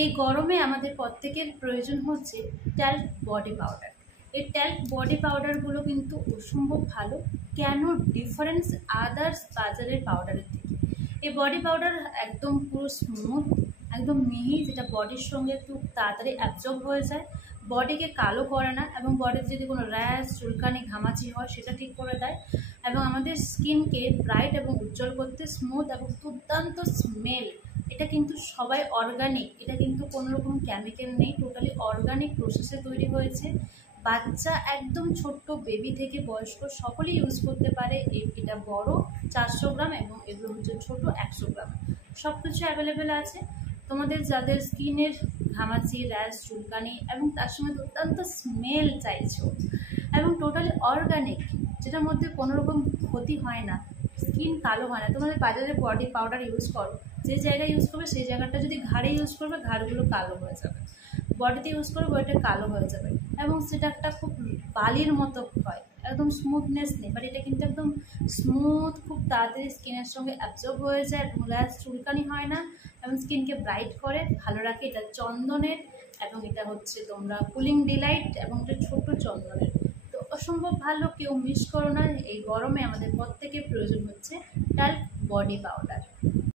এই গরমে আমাদের প্রত্যেকের প্রয়োজন হচ্ছে ট্যাল্ক বডি পাউডার। এই ট্যাল্ক বডি পাউডারগুলো কিন্তু অসম্ভব ভালো। কেন? ডিফারেন্স আদার্স বাজারের পাউডারের থেকে। এই বডি পাউডার একদম পুরো স্মুথ, একদম মিহি, যেটা বডির সঙ্গে খুব তাড়াতাড়ি অ্যাবজর্ব হয়ে যায়, বডিকে কালো করে না, এবং বডির যদি কোনো র্যাশ, চুলকানি, ঘামাচি হয় সেটা ঠিক করে দেয়, এবং আমাদের স্কিনকে ব্রাইট এবং উজ্জ্বল করতে স্মুথ এবং দুর্দান্ত স্মেল। এটা কিন্তু সবাই অর্গানিক, এটা কিন্তু কোনো রকম কেমিক্যাল নেই, টোটালি অর্গানিক প্রসেসে তৈরি হয়েছে। বাচ্চা একদম ছোট্ট বেবি থেকে বয়স্ক সকলেই ইউজ করতে পারে। এটা বড় 400 গ্রাম এবং এগুলো হচ্ছে ছোট 100 গ্রাম। সব কিছু অ্যাভেলেবেল আছে। তোমাদের যাদের স্কিনের ঘামাচি, র্যাশ, চুলকানি এবং তার সঙ্গে দুর্দান্ত স্মেল চাইছো, এবং টোটালি অর্গানিক, যেটার মধ্যে কোনো রকম ক্ষতি হয় না, স্কিন কালো হয় না। তোমাদের বাজারে বডি পাউডার ইউজ করো, যে জায়গায় ইউজ করবে সেই জায়গাটা যদি ঘাড়ে ইউজ করবে, ঘাড়গুলো কালো হয়ে যাবে। বডিতে ইউজ করবে, বডিটা কালো হয়ে যাবে, এবং সেটা একটা খুব বালির মতো হয়, একদম স্মুথনেস নেই। বাট এটা কিন্তু একদম স্মুথ, খুব তাড়াতাড়ি স্কিনের সঙ্গে অ্যাবজর্ব হয়ে যায়, এবং র্যাশ, চুলকানি হয় না, এবং স্কিনকে ব্রাইট করে ভালো রাখে। এটা চন্দনের, এবং এটা হচ্ছে তোমরা কুলিং ডিলাইট, এবং এটা ছোট চন্দনের। তো অসম্ভব ভালো, কেউ মিস করো না। এই গরমে আমাদের প্রত্যেকের প্রয়োজন হচ্ছে ট্যাল্ক বডি পাউডার।